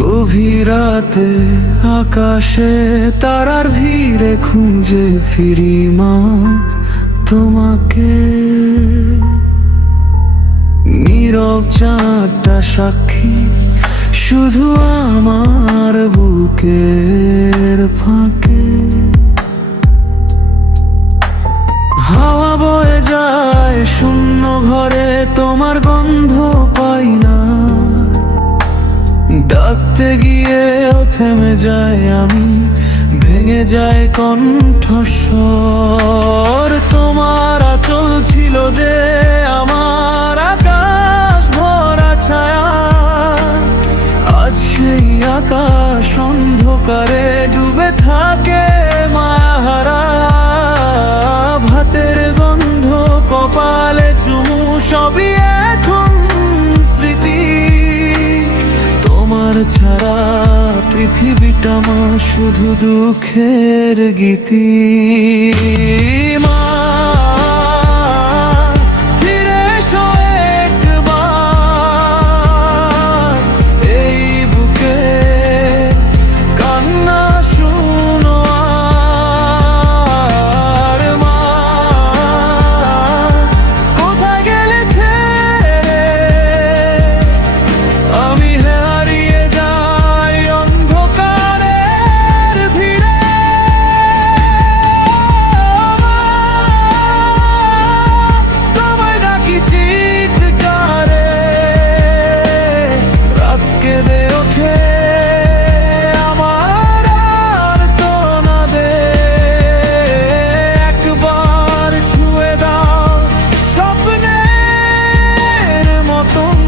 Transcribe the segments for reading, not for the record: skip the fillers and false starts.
গভীর রাতে আকাশে তারার ভিড়ে খুঁজে ফিরি মা তোমাকে। নীরব চাঁদটা সাক্ষী শুধু আমার বুকের ফাঁকে। হাওয়া বয়ে যায় শূন্য ঘরে, তোমার গন্ধ পাই না। ডাকতে গিয়েও থেমে যায় আমি, ভেঙে যায় কণ্ঠস্বর। তোমার আঁচল ছিল যে আমার আকাশ ভরা ছায়া, আজ সেই আকাশ অন্ধকারে ডুবে থাকে মায়াহারা। ভাতের গন্ধ, কপালে চুমু, সবই এখন স্মৃতি। তোমার ছাড়া পৃথিবীটা মা শুধু দুঃখের গীতি। মা ফিরে এসো একবার, এই বুকে কান্না শুনো আর। মা কোথায় গেলে ছেড়ে আমি হারিয়ে যাই অন্ধকারের ভিড়ে। তোমায় ডাকি চিৎকারে, রাত কেঁদে ওঠে আমার আর্তনাদে। একবার ছুঁয়ে দাও স্বপ্নের মতন,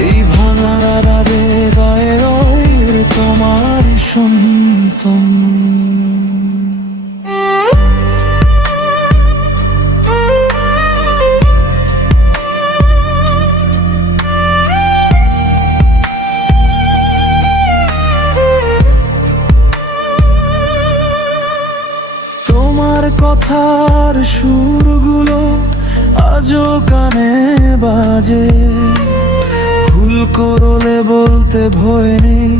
এই ভাঙা রাবে গায়ে রয় তোমার সন্তান। তোমার কথার সুরগুলো আজও কানে বাজে। ভুল করলে বলতে ভয় নেই,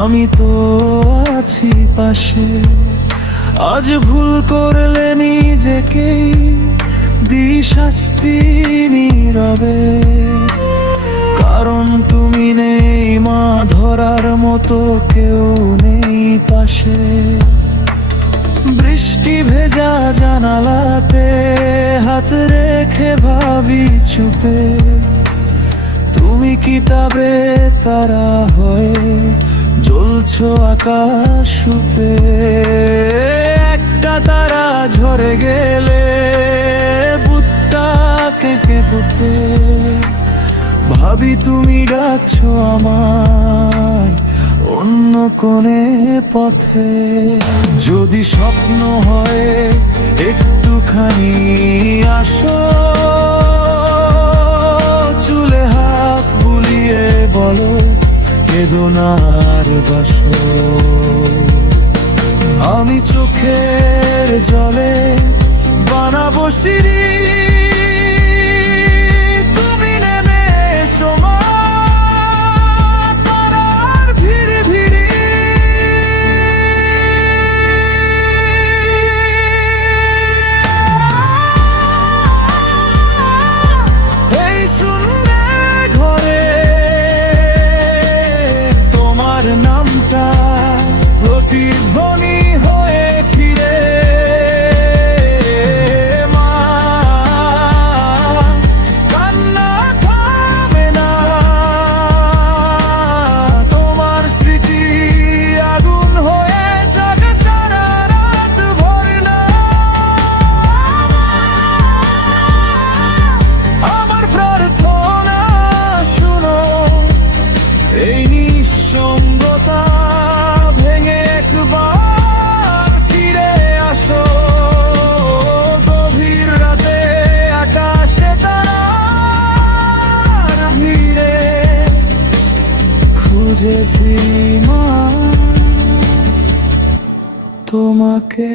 আমি তো আছি পাশে। আজ ভুল করলে নিজেকেই দিই শাস্তি নীরবে। কারণ তুমি নেই মা, ধরার মতো কেউ নেই পাশে। বৃষ্টি ভেজা জানালাতে হাত রেখে ভাবি চুপে, তুমি কিতাবে তারা হয়ে জ্বলছো আকাশ রূপে। একটা তারা ঝরে গেলে বুকটা কেঁপে ওঠে, ভাবি তুমি ডাকছো আমায় অন্য কোণে পথে। যদি স্বপ্ন হয় একটুখানি আসো, চুলে হাত বুলিয়ে বলো কেঁদো না আর বাসো। আমি চোখের জলে বানাবো সিঁড়ি, তুমি নেমে এসো মা তারার ভিড়ি ভিড়ি। এই শূন্য ঘরে তোমার নামটা প্রতিধ্বনি হয়ে ফিরে। মা কান্না থামে না, তোমার স্মৃতি আগুন হয়ে জাগে সারা রাত ভর না। আমার প্রার্থনা শুনো, এই নিঃসঙ্গতা ভেঙে একবার ফিরে আসো। গভীর রাতে আকাশে তারার ভিড়ে খুঁজে ফিরি মা তোমাকে।